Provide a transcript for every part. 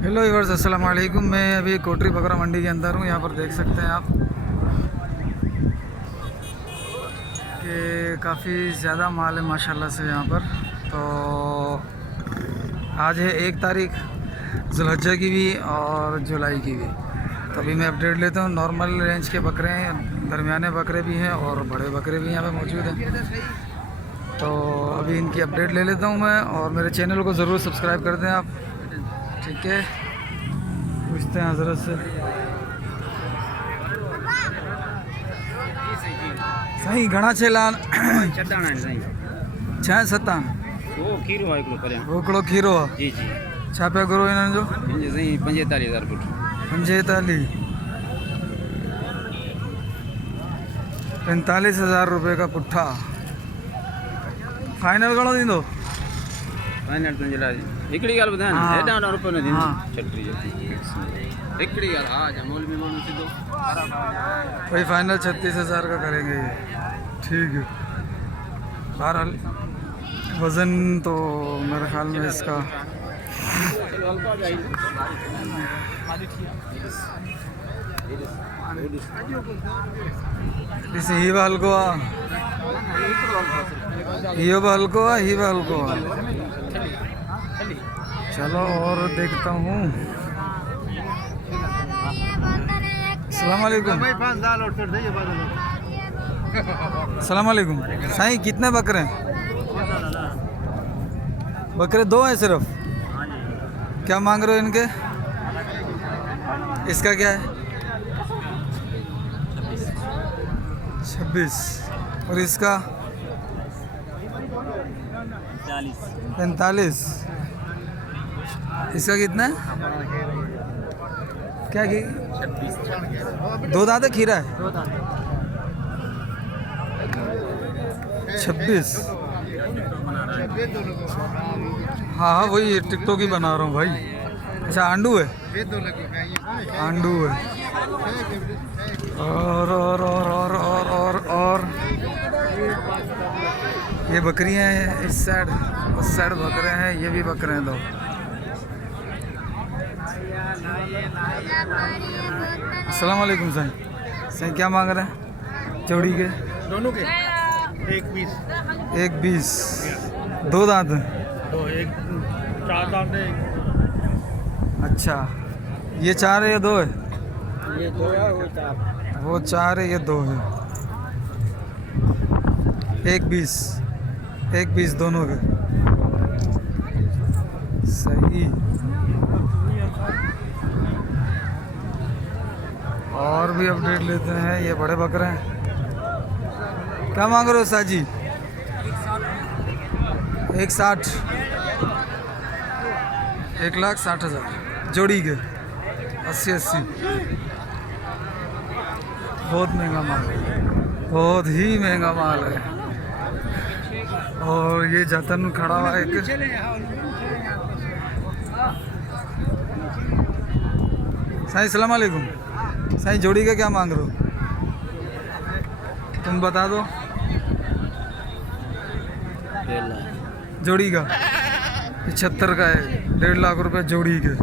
Hello viewers, अस्सलाम वालेकुम। मैं अभी कोटरी बकरा मंडी के अंदर हूँ। यहाँ पर देख सकते हैं आप कि काफ़ी ज़्यादा माल है माशाल्लाह से यहाँ पर। तो आज है 1 तारीख जुल्हज्जा की भी और जुलाई की भी। तो अभी मैं अपडेट लेता हूँ। नॉर्मल रेंज के बकरे हैं, दरमियाने बकरे भी हैं और बड़े बकरे भी यहाँ पे मौजूद हैं। तो अभी इनकी अपडेट ले लेता हूँ मैं। और मेरे चैनल को ज़रूर सब्सक्राइब कर दें आप, ठीक है। पूछते हैं हजरत से। सही घना छेलान छह सतान वो खीरो जी जी छा पे करो इन्होंने जो 45,000 फुट 45,000 रुपये का पुट्ठा। फाइनल घणो दींदो? फाइनल तुंहिंजे लाइ हिकिड़ी ॻाल्हि ॿुधायां न, हा। हेॾां होॾां रुपयो न थींदो। हा। छटीह हिकिड़ी ॻाल्हि, हा जमोल में माण्हू सिधो भाई फाइनल 36,000 का करेंगे ये, ठीक है। बहरहाल वज़न तो मेरे ख्याल में इसका इसे ही हल्को आ। चलो और देखता हूँ। अस्सलाम वालेकुम। अस्सलाम वालेकुम। साईं कितने बकरे हैं? बकरे 2 हैं सिर्फ? क्या मांग रहे हो इनके? इसका क्या है? 26। और इसका 45। इसका कितना है? क्या की 2 दांत है, खीरा है? 26। हाँ हाँ वही टिकटॉक ही बना रहा हूँ भाई। अच्छा आंडू है? आंडू है। और ये बकरियां हैं इस साइड, उस साइड बकरे हैं, ये भी बकरे हैं 2। अस्सलाम वालेकुम साईं। साईं क्या मांग रहे हैं जोड़ी के? दोनों के 1 1,20। 2 दांत हैं? 1 4 दांत है। अच्छा, ये 4 है या 2 है? ये 2 है, वो 4। वो 4 है, ये 2 है। 1,20 दोनों के। सही। और भी अपडेट लेते हैं। ये बड़े बकरे हैं। क्या मांग रहे हो साजी? 1,60। 1,60,000 जोड़ी के। 80। बहुत महंगा माल है, बहुत ही महंगा माल है। और ये जतन खड़ा हुआ है एक। साईं सलाम वालेकुम। साईं जोड़ी का क्या मांग रहे हो? तुम बता दो। जोड़ी का 75 का है। 1.5 लाख रुपए जोड़ी के।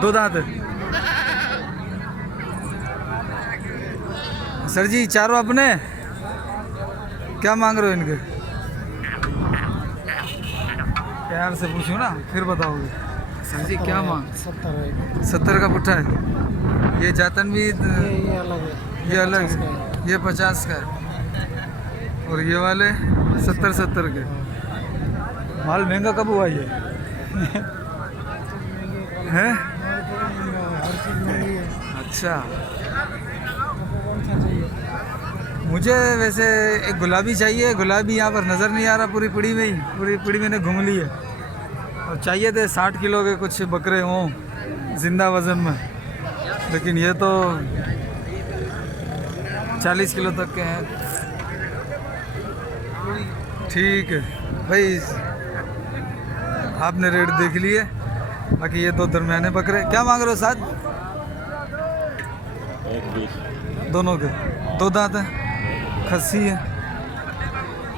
2 दांत है? सर जी चारों अपने? क्या मांग रहे हो इनके? प्यार से पूछो ना, फिर बताओगे। सर जी क्या मांग? 70 का पुट्ठा है। ये जातन भी ये अलग है। ये अलग है। ये 50 का है। और ये वाले 70 के। माल महंगा कब हुआ ये? हैं? हर चीज़ महंगी है। अच्छा, मुझे वैसे एक गुलाबी चाहिए। गुलाबी यहाँ पर नज़र नहीं आ रहा पूरी पीढ़ी में ही। पूरी पीढ़ी मैंने घूम ली है। और चाहिए थे 60 किलो के कुछ बकरे हों जिंदा वज़न में, लेकिन ये तो 40 किलो तक के हैं। ठीक है भाई, आपने रेट देख लिए। बाकी ये 2 दरमियाने बकरे। क्या मांग रहे हो साथ? 1,20 दोनों के। 2 दांत हैं, खस्सी है।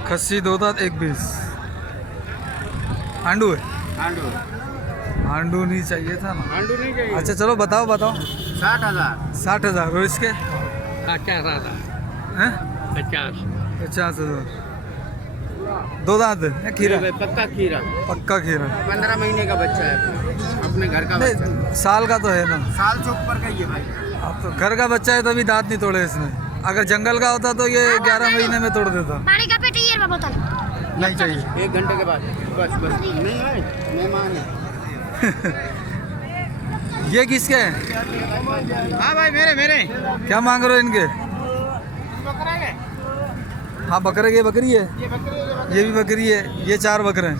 खस्सी 2 दांत 1,20। आंडू है? आंडू हांडू नहीं चाहिए था ना। हांडू नहीं चाहिए। अच्छा चलो बताओ बताओ। 60,000। 60,000 और इसके 50,000। हैं 50। 50,000। दो दांत है खीरा? पक्का खीरा। पक्का खीरा। 15 महीने का बच्चा है अपने घर का बच्चा। नहीं साल का तो है ना। साल से ऊपर का ही है भाई। अब तो घर का बच्चा है तो अभी दांत नहीं तोड़े इसने। अगर जंगल का होता तो ये 11 महीने में तोड़ देता। पानी का पेटी ये बोतल नहीं चाहिए। 1 घंटे के बाद बस बस नहीं है मेहमान है। ये किसके हैं? हाँ भाई मेरे क्या मांग रहे हो इनके? हाँ बकरे की बकरी है, ये भी बकरी है, ये 4 बकरे हैं।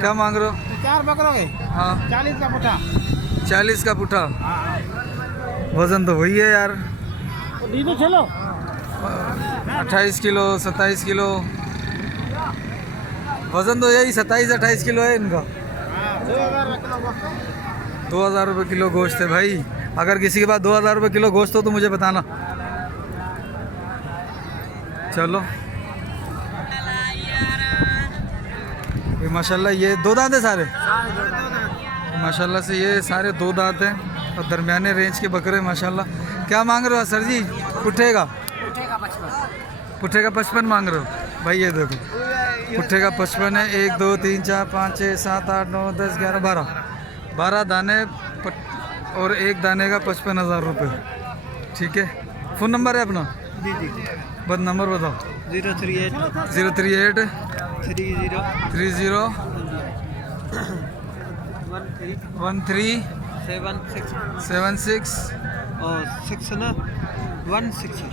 क्या मांग रहे हो? 4 बकरों के हाँ 40 का पुठा। 40 का पुठा। वजन तो वही है यार, दीदी चलो 28 किलो 27 किलो वजन तो यही 27-28 किलो है इनका। 2,000 रुपये किलो गोश्त है भाई। अगर किसी के पास 2,000 रुपये किलो गोश्त हो तो मुझे बताना। चलो ये माशाल्लाह ये 2 दांत है सारे। माशाल्लाह से ये सारे 2 दांत हैं और दरमियाने रेंज के बकरे माशाल्लाह। क्या मांग रहे हो सर जी? पुट्ठे का 55 मांग रहे हो भाई। ये देखो पुट्ठे का 55 है। 1 2 3 4 5 6 7 8 9 10 11 12 दाने और 1 दाने का 55,000 रुपये। ठीक है फ़ोन नंबर है अपना? जी जी बस नंबर बताओ। 038 038 30 30 13 76 और 6 ना 16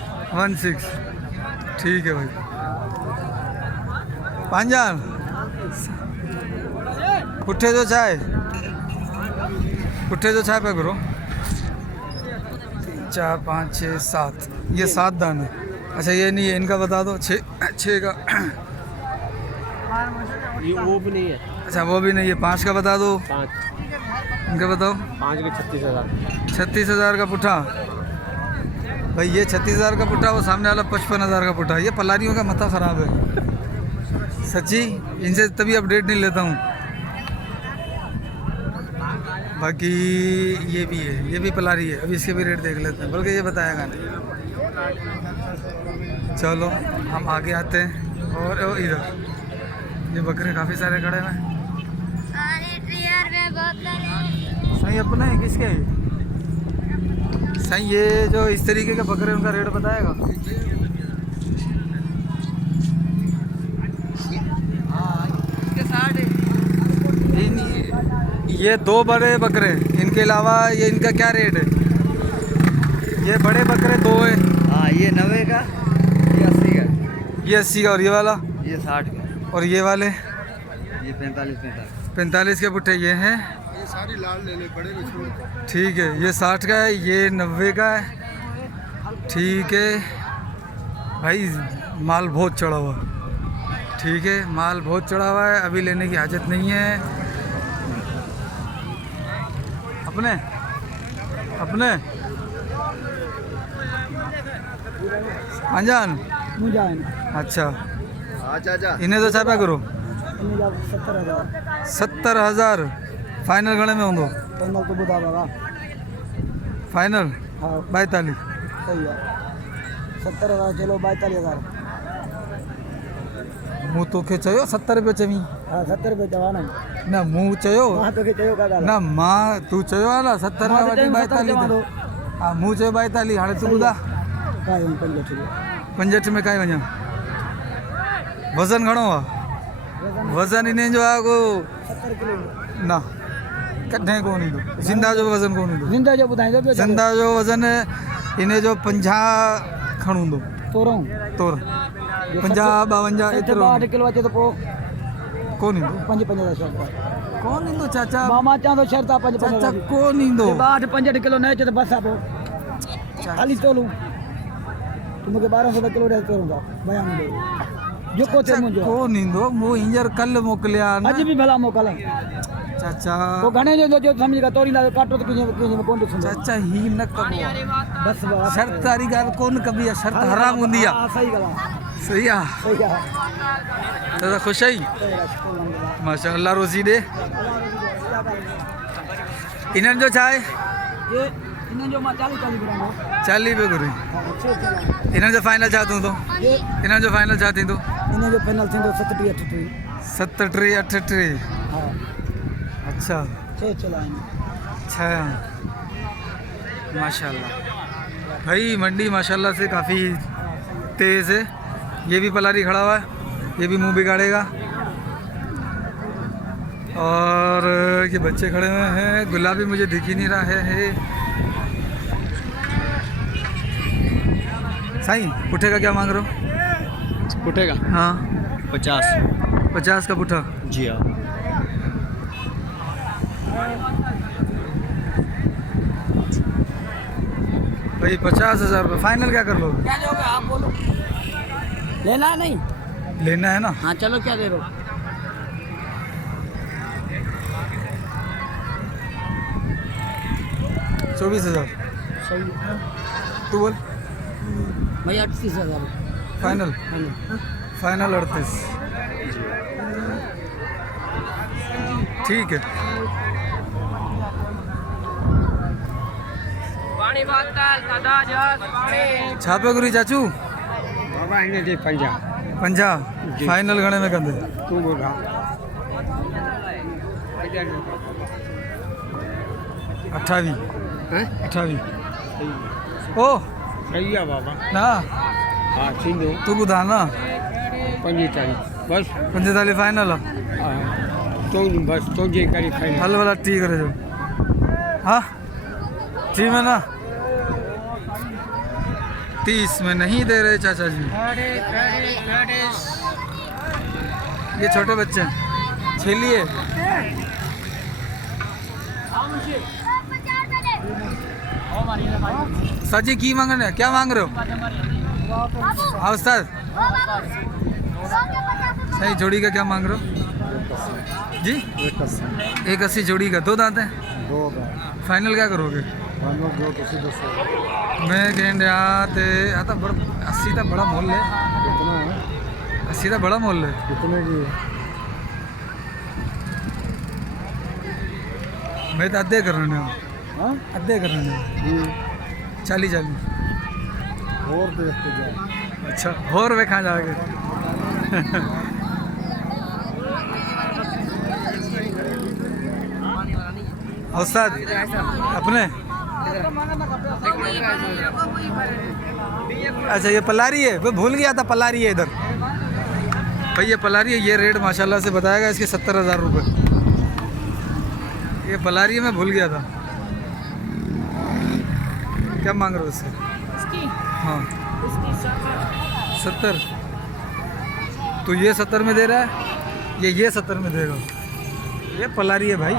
ठीक है भाई। पांजान पुट्ठे जो चाय पे करो। 3 4 5 6 7 ये 7 दाने। अच्छा ये नहीं है इनका बता दो। 6 का ये वो भी नहीं है। अच्छा वो भी नहीं है। 5 का बता दो। 5 इनका बताओ। 5 के 36,000। 36,000 का पुट्ठा भाई। ये 36,000 का पुट्ठा, वो सामने वाला 55,000 का पुट्ठा। ये पलारियों का माथा ख़राब है सच्ची। इनसे तभी अपडेट नहीं लेता हूँ। बाकी ये भी है, ये भी पलारी है। अभी इसके भी रेट देख लेते हैं, बल्कि ये बताएगा नहीं। चलो हम आगे आते हैं। और इधर ये बकरे काफ़ी सारे खड़े हुए हैं। सही अपना है किसके है? सही ये जो इस तरीके के बकरे उनका रेट बताएगा? ये 2 बड़े बकरे, इनके अलावा ये इनका क्या रेट है? ये बड़े बकरे 2 है। हाँ ये 90 का, ये 80 का, ये 80 का और ये वाला ये 60 का, और ये वाले ये 45 के पुट्ठे ये हैं। ये सारी लाल ले ले बड़े में छोड़। ठीक है ये 60 का है, ये 90 का है। ठीक है भाई माल बहुत चढ़ा हुआ। ठीक है माल बहुत चढ़ा हुआ है, अभी लेने की हाजत नहीं है। अपने अनजान अच्छा अच्छा इन्हें तो छापा करो। 70,000 70,000 फाइनल घणे में हूंदो? फाइनल तो ॿुधा बाबा। फाइनल हाँ 42। सही है 70,000 चलो 42,000। मूं तोखे चयो 70 रुपये चवी? हाँ 70 रुपये चवा न न मूं चयो मां तोखे चयो का ॻाल्हि न मां तूं चयो आहे न 70 खां वठी 42। हा मूं चयो 42, हाणे तूं ॿुधा का 65 में काई वञा। वज़न घणो आहे? वज़न इन्हनि जो आहे को 70 किलो न कॾहिं कोन ईंदो। ज़िंदा जो वज़न कोन ईंदो। जिंदा जो ॿुधाईंदो पियो ज़िंदा जो वज़न इन जो 50 खण हूंदो तोरऊं तोर 50 52 एतिरो 8 किलो अचे त पोइ कोन ईंदो। 5 शर्त कोन ईंदो चाचा। मां चवां थो शर्त आहे 5 चाचा कोन ईंदो। 65 किलो न अचे त बस आहे पोइ ख़ाली तोलूं तूं मूंखे 1200 किलो ॾे तोरूं बयान ॾे जेको थिए मुंहिंजो कोन ईंदो। मूं हींअर कल्ह मोकिलिया न अॼु बि भला मोकल चाचा। पोइ घणे जो सम्झ का तोरींदा काटो त कंहिंजे में कोन ॾिसंदो चाचा ही न कबो आहे। बसि शर्त वारी ॻाल्हि कोन कबी आहे। शर्त हराम हूंदी आहे। हा सही ॻाल्हि आहे सही आहे। सही आहे दादा ख़ुशि आई? माशाअल्लाह रोज़ी ॾे। इन्हनि जो छा आहे? ये इन्हें जो मां 40 ग्राम हो 40 रुपए घुरी। छह चला इन्हनि जो फाइनल छा थींदो? ये इन्हनि जो फाइनल छा थींदो? इन्हें जो फाइनल थींदो 37 38 37 38। हाँ अच्छा 6 चला अच्छा माशाल्लाह भाई, मंडी माशाल्लाह से काफ़ी तेज़ है। ये भी पलारी खड़ा हुआ है, ये भी मुंह बिगाड़ेगा। और ये बच्चे खड़े हुए हैं, गुलाबी मुझे दिख ही नहीं रहा है। साईं पुट्ठे का क्या मांग रहे हो? फुटेगा हाँ 50। 50 का पुट्ठा। जी हाँ। भाई 50,000 रुपये फाइनल क्या कर लो? क्या दोगे आप बोलो? लेना है नहीं? लेना है ना? हाँ चलो क्या दे रहे हो? 24,000। सही तू बोल। भाई 38,000 फाइनल फाइनल 38। ठीक है। छापे गुरी चाचू बाबा हिने दे 50। 50 फाइनल घणे में कंदे? तू बोल रहा 28 हैं? 28 ओ सही है बाबा। ना हाँ थींदो तू ॿुधा न 45 बस। 45 फाइनल आहे। हाँ तो बस तो जे करी फाइनल। हल वाला टी करे जो। हाँ 3 में ना 30 में नहीं दे रहे चाचा जी। ये छोटे बच्चे हैं, छेलिए। साजी की मांग रहे हैं? क्या मांग रहे हो? हाँ उस्ताद सही। जोड़ी का क्या मांग रहे हो जी? 180 जोड़ी का। 2 दांत हैं। फाइनल क्या करोगे? मैं कहने ते आता बड़ा 80 का बड़ा मोल है। 80 का बड़ा मोल है। कितने की? मैं तो अद्धे कर रहे हो। हाँ अद्धे कर रहे हो 40 और देखते जाओ। अच्छा और वे कहाँ जाओगे? उस्ताद अपने अच्छा ये पलारी है, वो भूल गया था पलारी है इधर। भाई ये पलारी है, ये रेट माशाल्लाह से बताएगा इसके 70,000 रुपये। ये पलारी है, मैं भूल गया था। क्या मांग रहे हो इसके? हाँ 70। तो ये 70 में दे रहा है, ये 70 में देगा। ये पलारी है भाई।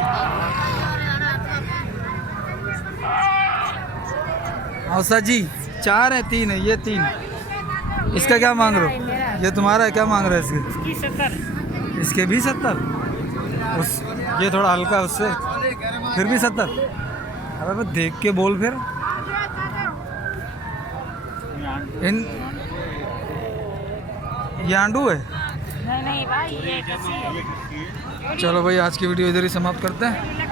औसा जी 4 है 3 है, ये 3। इसका क्या मांग रहे हो? ये तुम्हारा है, क्या मांग रहे हो इसके? इसके भी 70। उस ये थोड़ा हल्का है उससे, फिर भी 70। अबे बस देख के बोल फिर। इन ये आंडू है? नहीं भाई ये कैसी है? चलो भाई आज की वीडियो इधर ही समाप्त करते हैं।